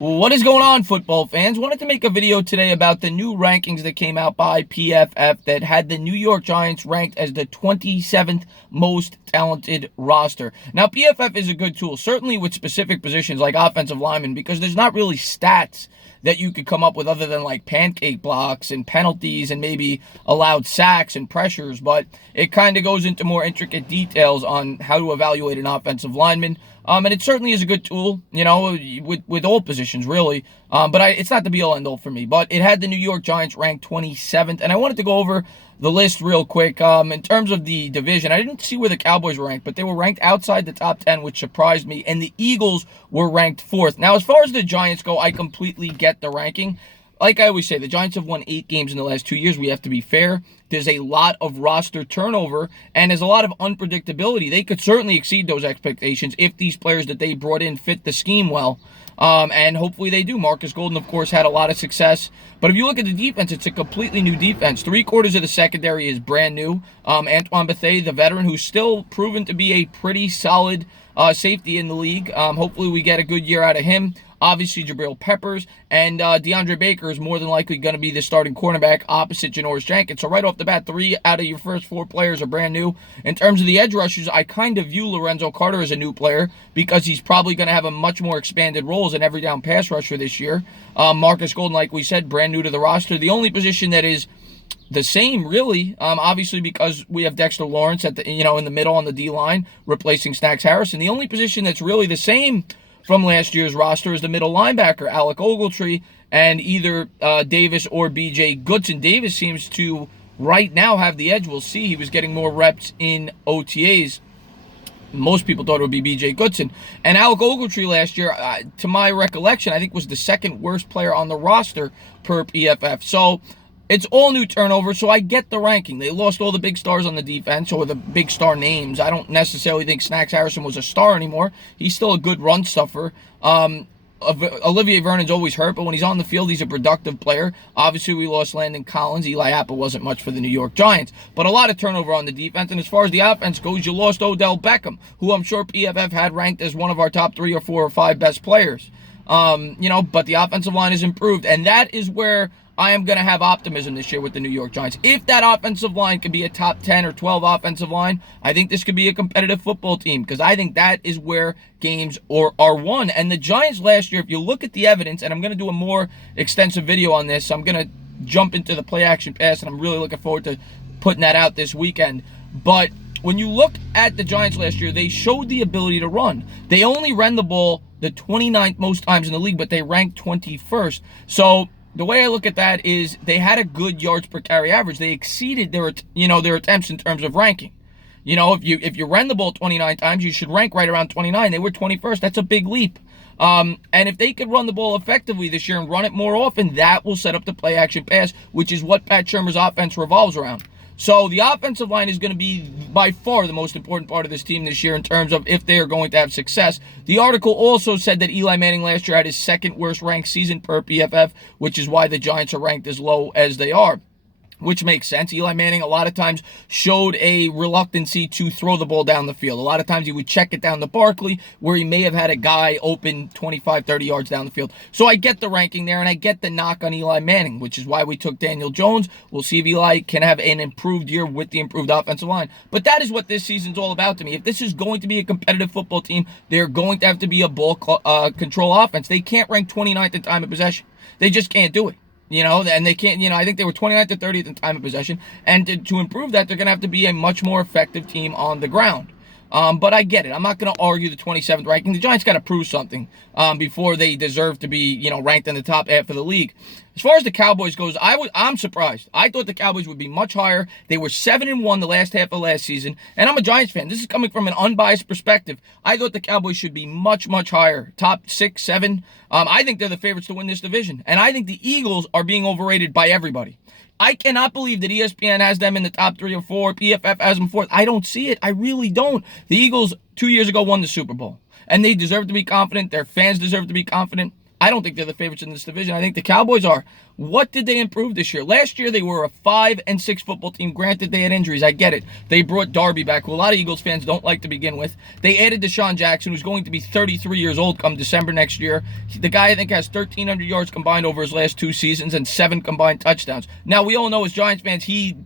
What is going on, football fans? Wanted to make a video today about the new rankings that came out by PFF that had the New York Giants ranked as the 27th most talented roster. Now, PFF is a good tool, certainly with specific positions like offensive linemen, because there's not really stats that you could come up with other than like pancake blocks and penalties and maybe allowed sacks and pressures, but it kind of goes into more intricate details on how to evaluate an offensive lineman. And it certainly is a good tool, with all positions, really. But it's not the be-all, end-all for me. But it had the New York Giants ranked 27th, and I wanted to go over the list real quick. In terms of the division, I didn't see where the Cowboys were ranked, but they were ranked outside the top 10, which surprised me, and the Eagles were ranked 4th. Now, as far as the Giants go, I completely get the ranking. Like I always say, the Giants have won 8 games in the last 2 years. We have to be fair. There's a lot of roster turnover, and there's a lot of unpredictability. They could certainly exceed those expectations if these players that they brought in fit the scheme well. And hopefully they do. Marcus Golden, of course, had a lot of success. But if you look at the defense, it's a completely new defense. 3/4 of the secondary is brand new. Antoine Bethea, the veteran, who's still proven to be a pretty solid safety in the league. Hopefully we get a good year out of him. Obviously, Jabril Peppers and DeAndre Baker is more than likely going to be the starting cornerback opposite Janoris Jenkins. So right off the bat, 3 out of your first 4 players are brand new. In terms of the edge rushers, I kind of view Lorenzo Carter as a new player because he's probably going to have a much more expanded role as an every down pass rusher this year. Marcus Golden, like we said, brand new to the roster. The only position that is the same, really, obviously, because we have Dexter Lawrence at the in the middle on the D line replacing Snacks Harrison. The only position that's really the same from last year's roster is the middle linebacker, Alec Ogletree, and either Davis or B.J. Goodson. Davis seems to right now have the edge. We'll see. He was getting more reps in OTAs. Most people thought it would be B.J. Goodson. And Alec Ogletree last year, to my recollection, I think was the second worst player on the roster per PFF. So it's all new turnover, so I get the ranking. They lost all the big stars on the defense, or the big star names. I don't necessarily think Snacks Harrison was a star anymore. He's still a good run stuffer. Olivier Vernon's always hurt, but when he's on the field, he's a productive player. Obviously, we lost Landon Collins. Eli Apple wasn't much for the New York Giants, but a lot of turnover on the defense. And as far as the offense goes, you lost Odell Beckham, who I'm sure PFF had ranked as one of our top 3 or 4 or 5 best players. But the offensive line has improved, and that is where I am going to have optimism this year with the New York Giants. If that offensive line could be a top 10 or 12 offensive line, I think this could be a competitive football team, because I think that is where games are won. And the Giants last year, if you look at the evidence, and I'm going to do a more extensive video on this, I'm going to jump into the play action pass, and I'm really looking forward to putting that out this weekend. But when you look at the Giants last year, they showed the ability to run. They only ran the ball the 29th most times in the league, but they ranked 21st. So the way I look at that is they had a good yards per carry average. They exceeded their attempts in terms of ranking. If you ran the ball 29 times, you should rank right around 29. They were 21st. That's a big leap. And if they could run the ball effectively this year and run it more often, that will set up the play action pass, which is what Pat Shurmur's offense revolves around. So the offensive line is going to be by far the most important part of this team this year in terms of if they are going to have success. The article also said that Eli Manning last year had his second worst ranked season per PFF, which is why the Giants are ranked as low as they are, which makes sense. Eli Manning a lot of times showed a reluctancy to throw the ball down the field. A lot of times he would check it down to Barkley, where he may have had a guy open 25, 30 yards down the field. So I get the ranking there, and I get the knock on Eli Manning, which is why we took Daniel Jones. We'll see if Eli can have an improved year with the improved offensive line. But that is what this season's all about to me. If this is going to be a competitive football team, they're going to have to be a ball control offense. They can't rank 29th in time of possession. They just can't do it. And they can't, I think they were 29th to 30th in time of possession. And to improve that, they're going to have to be a much more effective team on the ground. But I get it. I'm not going to argue the 27th ranking. The Giants got to prove something before they deserve to be, ranked in the top half of the league. As far as the Cowboys goes, I'm surprised. I thought the Cowboys would be much higher. They were 7-1 the last half of last season, and I'm a Giants fan. This is coming from an unbiased perspective. I thought the Cowboys should be much, much higher, top 6, 7. I think they're the favorites to win this division, and I think the Eagles are being overrated by everybody. I cannot believe that ESPN has them in the top 3 or 4. PFF has them 4th. I don't see it. I really don't. The Eagles 2 years ago won the Super Bowl, and they deserve to be confident. Their fans deserve to be confident. I don't think they're the favorites in this division. I think the Cowboys are. What did they improve this year? Last year, they were a 5-6 football team. Granted, they had injuries. I get it. They brought Darby back, who a lot of Eagles fans don't like to begin with. They added Deshaun Jackson, who's going to be 33 years old come December next year. The guy, I think, has 1,300 yards combined over his last 2 seasons and 7 combined touchdowns. Now, we all know as Giants fans, he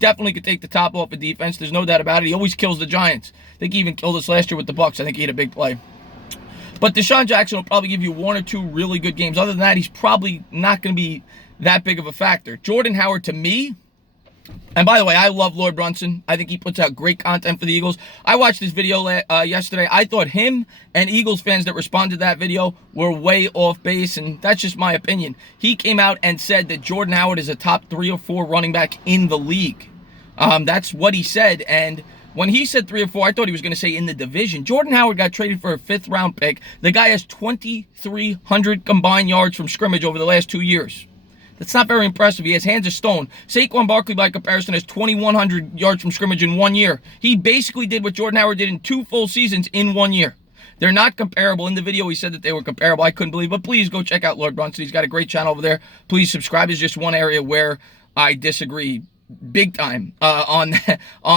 definitely could take the top off of defense. There's no doubt about it. He always kills the Giants. I think he even killed us last year with the Bucs. I think he had a big play. But Deshaun Jackson will probably give you 1 or 2 really good games. Other than that, he's probably not going to be that big of a factor. Jordan Howard, to me, and by the way, I love Lord Brunson. I think he puts out great content for the Eagles. I watched his video yesterday. I thought him and Eagles fans that responded to that video were way off base, and that's just my opinion. He came out and said that Jordan Howard is a top 3 or 4 running back in the league. That's what he said, and when he said 3 or 4, I thought he was going to say in the division. Jordan Howard got traded for a 5th-round pick. The guy has 2,300 combined yards from scrimmage over the last 2 years. That's not very impressive. He has hands of stone. Saquon Barkley, by comparison, has 2,100 yards from scrimmage in 1 year. He basically did what Jordan Howard did in 2 full seasons in 1 year. They're not comparable. In the video, he said that they were comparable. I couldn't believe it. But please go check out Lord Brunson. He's got a great channel over there. Please subscribe. It's just one area where I disagree big time on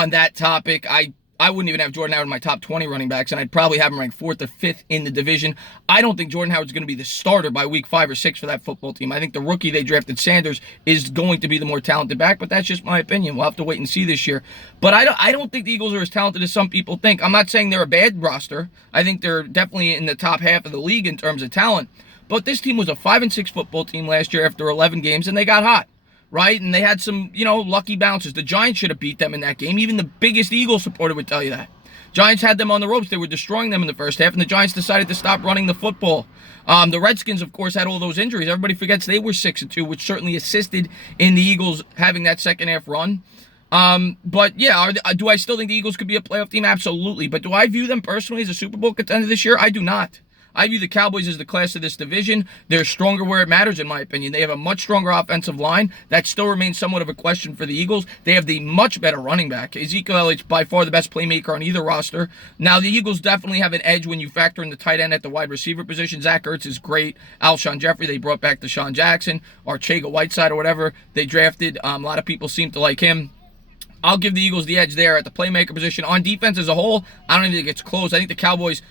that topic. I wouldn't even have Jordan Howard in my top 20 running backs, and I'd probably have him ranked 4th or 5th in the division. I don't think Jordan Howard's going to be the starter by week 5 or 6 for that football team. I think the rookie they drafted, Sanders, is going to be the more talented back, but that's just my opinion. We'll have to wait and see this year. But I don't think the Eagles are as talented as some people think. I'm not saying they're a bad roster. I think they're definitely in the top half of the league in terms of talent. But this team was a 5-6 football team last year after 11 games, and they got hot. Right? And they had some, lucky bounces. The Giants should have beat them in that game. Even the biggest Eagles supporter would tell you that. Giants had them on the ropes. They were destroying them in the first half, and the Giants decided to stop running the football. The Redskins, of course, had all those injuries. Everybody forgets they were 6-2, which certainly assisted in the Eagles having that second half run. But yeah, do I still think the Eagles could be a playoff team? Absolutely. But do I view them personally as a Super Bowl contender this year? I do not. I view the Cowboys as the class of this division. They're stronger where it matters, in my opinion. They have a much stronger offensive line. That still remains somewhat of a question for the Eagles. They have the much better running back. Ezekiel Elliott's by far the best playmaker on either roster. Now, the Eagles definitely have an edge when you factor in the tight end at the wide receiver position. Zach Ertz is great. Alshon Jeffrey, they brought back Deshaun Jackson. Arcega Whiteside or whatever they drafted. A lot of people seem to like him. I'll give the Eagles the edge there at the playmaker position. On defense as a whole, I don't even think it's close. I think the Cowboys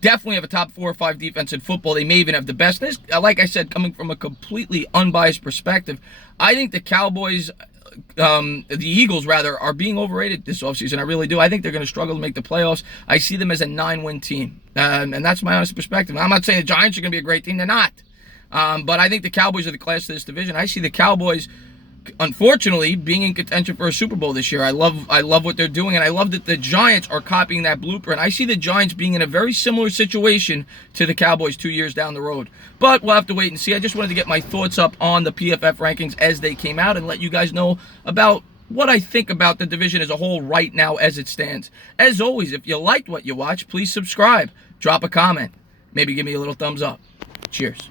definitely have a top 4 or 5 defense in football. They may even have the best. This, like I said, coming from a completely unbiased perspective, I think the Cowboys, the Eagles rather, are being overrated this offseason. I really do. I think they're going to struggle to make the playoffs. I see them as a 9-win team, and that's my honest perspective. I'm not saying the Giants are going to be a great team. They're not. But I think the Cowboys are the class of this division. I see the Cowboys, unfortunately, being in contention for a Super Bowl this year. I love what they're doing, and I love that the Giants are copying that blueprint. I see the Giants being in a very similar situation to the Cowboys 2 years down the road. But we'll have to wait and see. I just wanted to get my thoughts up on the PFF rankings as they came out and let you guys know about what I think about the division as a whole right now as it stands. As always, if you liked what you watched, please subscribe. Drop a comment. Maybe give me a little thumbs up. Cheers.